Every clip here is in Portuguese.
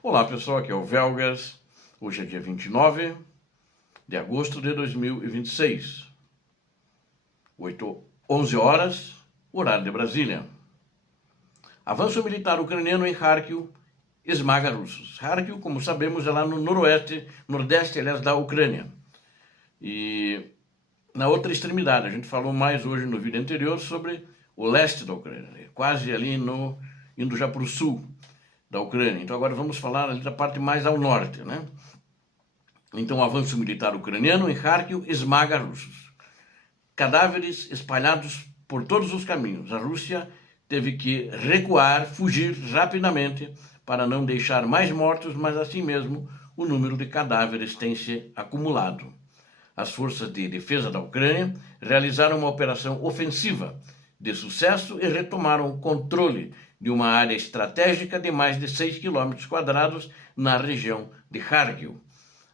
Olá pessoal, aqui é o Velgas. Hoje é dia 29 de agosto de 2026, 11 horas, horário de Brasília. Avanço militar ucraniano em Kharkiv esmaga russos. Kharkiv, como sabemos, é lá no nordeste, aliás, da Ucrânia. E na outra extremidade, a gente falou mais hoje no vídeo anterior sobre o leste da Ucrânia, quase ali indo já para o sul da Ucrânia. Então agora vamos falar ali da parte mais ao norte, né? Então o avanço militar ucraniano em Kharkiv esmaga russos. Cadáveres espalhados por todos os caminhos. A Rússia teve que recuar, fugir rapidamente para não deixar mais mortos, mas assim mesmo o número de cadáveres tem se acumulado. As forças de defesa da Ucrânia realizaram uma operação ofensiva de sucesso e retomaram o controle de uma área estratégica de mais de 6 km² na região de Kharkiv.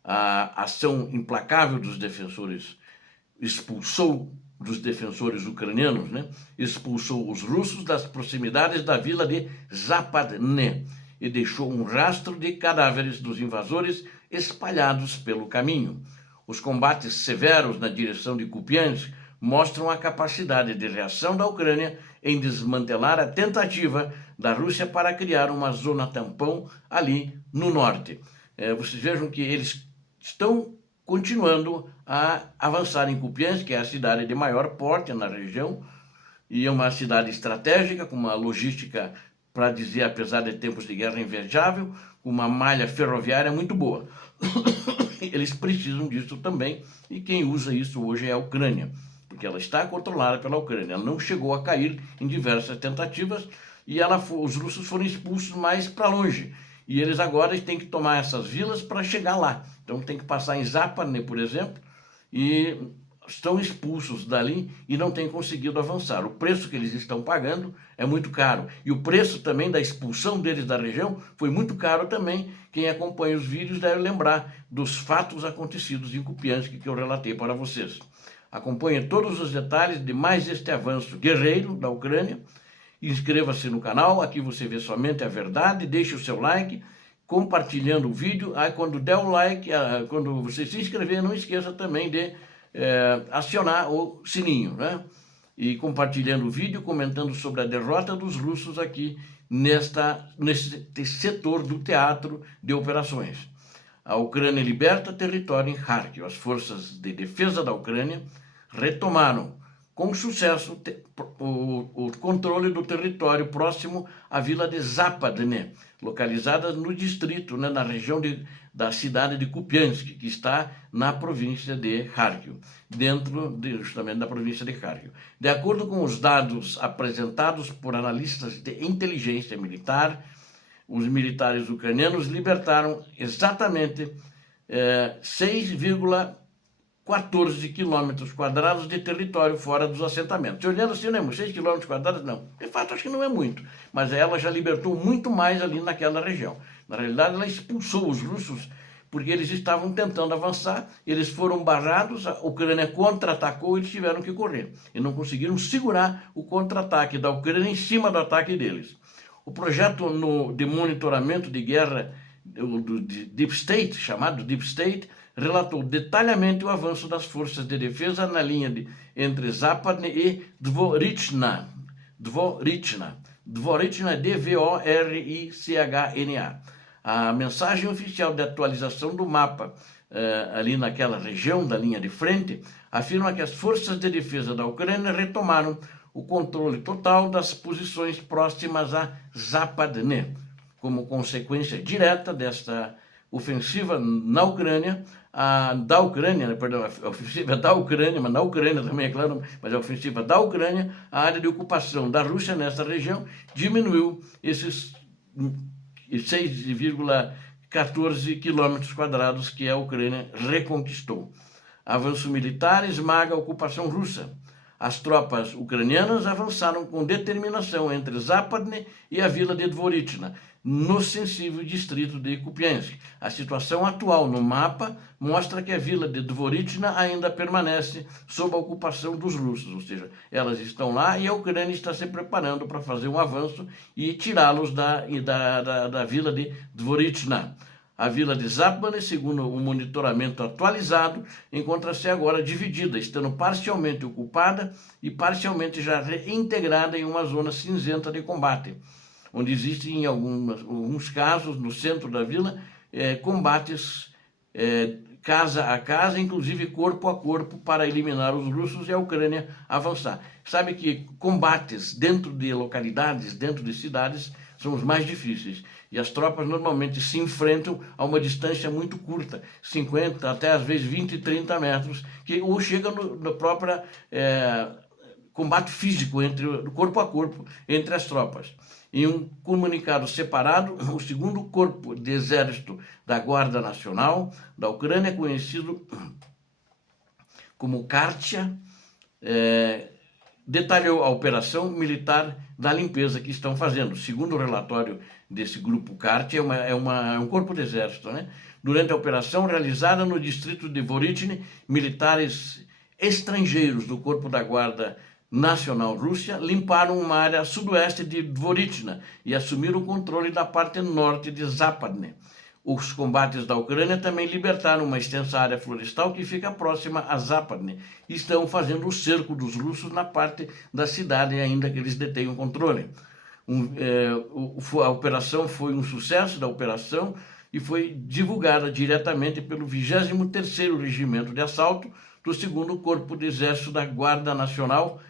A ação implacável dos defensores ucranianos, né? Expulsou os russos das proximidades da vila de Zapadne e deixou um rastro de cadáveres dos invasores espalhados pelo caminho. Os combates severos na direção de Kupiansk mostram a capacidade de reação da Ucrânia em desmantelar a tentativa da Rússia para criar uma zona tampão ali no norte. Vocês vejam que eles estão continuando a avançar em Kupiansk, que é a cidade de maior porte na região, e é uma cidade estratégica, com uma logística, para dizer, apesar de tempos de guerra, invejável, com uma malha ferroviária muito boa. Eles precisam disso também, e quem usa isso hoje é a Ucrânia, porque ela está controlada pela Ucrânia. Ela não chegou a cair em diversas tentativas, e os russos foram expulsos mais para longe. E eles agora têm que tomar essas vilas para chegar lá. Então tem que passar em Zapadne, por exemplo, e estão expulsos dali e não têm conseguido avançar. O preço que eles estão pagando é muito caro. E o preço também da expulsão deles da região foi muito caro também. Quem acompanha os vídeos deve lembrar dos fatos acontecidos em Kupiansk que eu relatei para vocês. Acompanhe todos os detalhes de mais este avanço guerreiro da Ucrânia. Inscreva-se no canal, aqui você vê somente a verdade, deixe o seu like, compartilhando o vídeo. Aí quando der o like, quando você se inscrever, não esqueça também de acionar o sininho, né? E compartilhando o vídeo, comentando sobre a derrota dos russos aqui nesse setor do teatro de operações. A Ucrânia liberta território em Kharkiv. As forças de defesa da Ucrânia retomaram com sucesso o controle do território próximo à vila de Zapadne, localizada no distrito, né, na região da cidade de Kupiansk, que está na província de Kharkiv, justamente da província de Kharkiv. De acordo com os dados apresentados por analistas de inteligência militar, os militares ucranianos libertaram exatamente 6,14 km² de território fora dos assentamentos. Olhando assim, não é muito, 6 km², não. De fato, acho que não é muito, mas ela já libertou muito mais ali naquela região. Na realidade, ela expulsou os russos porque eles estavam tentando avançar, eles foram barrados, a Ucrânia contra-atacou e eles tiveram que correr. E não conseguiram segurar o contra-ataque da Ucrânia em cima do ataque deles. O projeto de monitoramento de guerra do Deep State, chamado Deep State, relatou detalhadamente o avanço das forças de defesa na linha entre Zapadne e Dvorichna. Dvorichna é D-V-O-R-I-C-H-N-A. A mensagem oficial de atualização do mapa ali naquela região da linha de frente afirma que as forças de defesa da Ucrânia retomaram o controle total das posições próximas a Zapadne. Como consequência direta desta ofensiva na Ucrânia, a ofensiva da Ucrânia, mas na Ucrânia também, é claro, mas a ofensiva da Ucrânia, a área de ocupação da Rússia nessa região diminuiu esses 6,14 km² que a Ucrânia reconquistou. Avanço militar esmaga a ocupação russa. As tropas ucranianas avançaram com determinação entre Zapadne e a vila de Dvorichna, no sensível distrito de Kupiansk. A situação atual no mapa mostra que a vila de Dvorichna ainda permanece sob a ocupação dos russos, ou seja, elas estão lá e a Ucrânia está se preparando para fazer um avanço e tirá-los da vila de Dvorichna. A vila de Zapadne, segundo o monitoramento atualizado, encontra-se agora dividida, estando parcialmente ocupada e parcialmente já reintegrada em uma zona cinzenta de combate, onde existem em alguns casos, no centro da vila, combates casa a casa, inclusive corpo a corpo, para eliminar os russos e a Ucrânia avançar. Sabe que combates dentro de localidades, dentro de cidades, são os mais difíceis. E as tropas normalmente se enfrentam a uma distância muito curta, 50 até às vezes 20, 30 metros, ou chega no próprio combate físico, corpo a corpo, entre as tropas. Em um comunicado separado, o 2º Corpo de Exército da Guarda Nacional da Ucrânia, conhecido como Kartia, detalhou a operação militar da limpeza que estão fazendo. Segundo o relatório desse grupo Kartia, é um corpo de exército, né? Durante a operação realizada no distrito de Dvorichny, militares estrangeiros do Corpo da Guarda Nacional Rússia limparam uma área sudoeste de Dvorichna e assumiram o controle da parte norte de Zapadne. Os combates da Ucrânia também libertaram uma extensa área florestal que fica próxima a Zapadne e estão fazendo o cerco dos russos na parte da cidade ainda que eles detenham controle. A operação foi um sucesso da operação e foi divulgada diretamente pelo 23º Regimento de Assalto do 2º Corpo de Exército da Guarda Nacional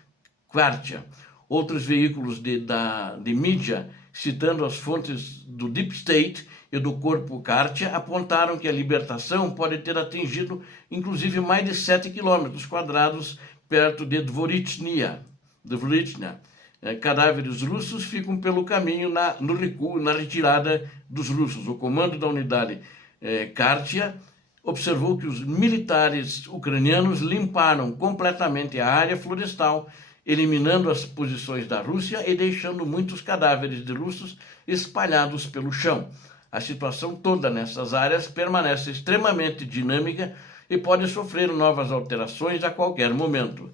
Kartia. Outros veículos de mídia, citando as fontes do Deep State e do Corpo Kartia, apontaram que a libertação pode ter atingido inclusive mais de 7 quilômetros quadrados perto de Dvorichna. Cadáveres russos ficam pelo caminho no recuo, na retirada dos russos. O comando da unidade Kartia observou que os militares ucranianos limparam completamente a área florestal, eliminando as posições da Rússia e deixando muitos cadáveres de russos espalhados pelo chão. A situação toda nessas áreas permanece extremamente dinâmica e pode sofrer novas alterações a qualquer momento.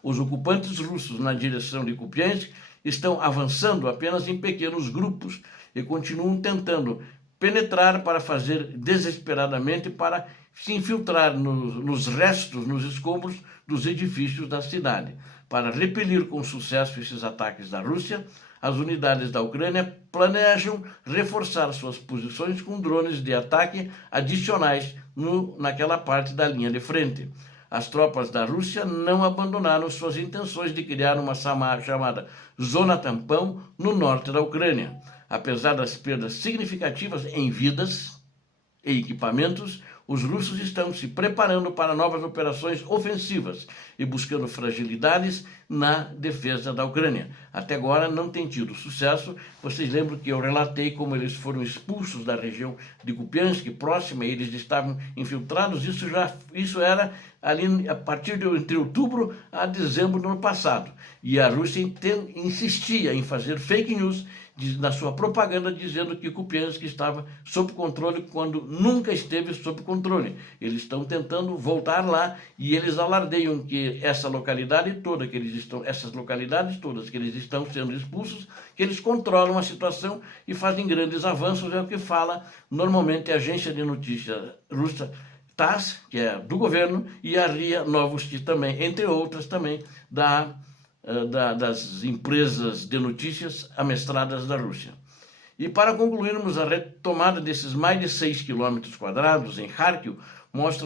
Os ocupantes russos na direção de Kupiansk estão avançando apenas em pequenos grupos e continuam tentando penetrar para fazer desesperadamente para se infiltrar nos restos, nos escombros dos edifícios da cidade. Para repelir com sucesso esses ataques da Rússia, as unidades da Ucrânia planejam reforçar suas posições com drones de ataque adicionais naquela parte da linha de frente. As tropas da Rússia não abandonaram suas intenções de criar uma chamada zona tampão no norte da Ucrânia. Apesar das perdas significativas em vidas e equipamentos, os russos estão se preparando para novas operações ofensivas e buscando fragilidades na defesa da Ucrânia. Até agora não tem tido sucesso. Vocês lembram que eu relatei como eles foram expulsos da região de Kupiansk, próxima, e eles estavam infiltrados. Isso era ali a partir entre outubro a dezembro do ano passado. E a Rússia insistia em fazer fake news na sua propaganda, dizendo que Kupiansk estava sob controle quando nunca esteve sob controle. Eles estão tentando voltar lá e eles alardeiam que essas localidades todas que eles estão sendo expulsos, que eles controlam a situação e fazem grandes avanços, é o que fala normalmente a agência de notícias russa TASS, que é do governo, e a RIA Novosti também, entre outras também das empresas de notícias amestradas da Rússia. E para concluirmos, a retomada desses mais de 6 quilômetros quadrados em Kharkiv,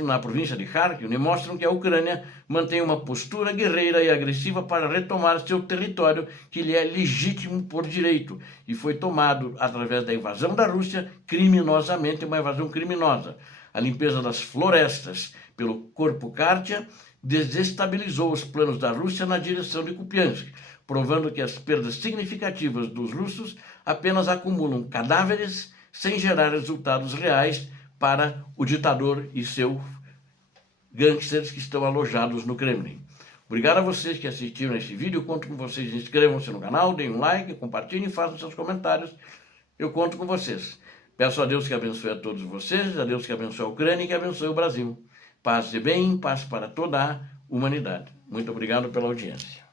na província de Kharkiv, mostram que a Ucrânia mantém uma postura guerreira e agressiva para retomar seu território, que lhe é legítimo por direito, e foi tomado através da invasão da Rússia, criminosamente, uma invasão criminosa. A limpeza das florestas pelo Corpo Kartia desestabilizou os planos da Rússia na direção de Kupiansk, provando que as perdas significativas dos russos apenas acumulam cadáveres sem gerar resultados reais para o ditador e seus gangsters que estão alojados no Kremlin. Obrigado a vocês que assistiram esse vídeo. Eu conto com vocês. Inscrevam-se no canal, deem um like, compartilhem e façam seus comentários. Eu conto com vocês. Peço a Deus que abençoe a todos vocês, a Deus que abençoe a Ucrânia e que abençoe o Brasil. Paz e bem, paz para toda a humanidade. Muito obrigado pela audiência.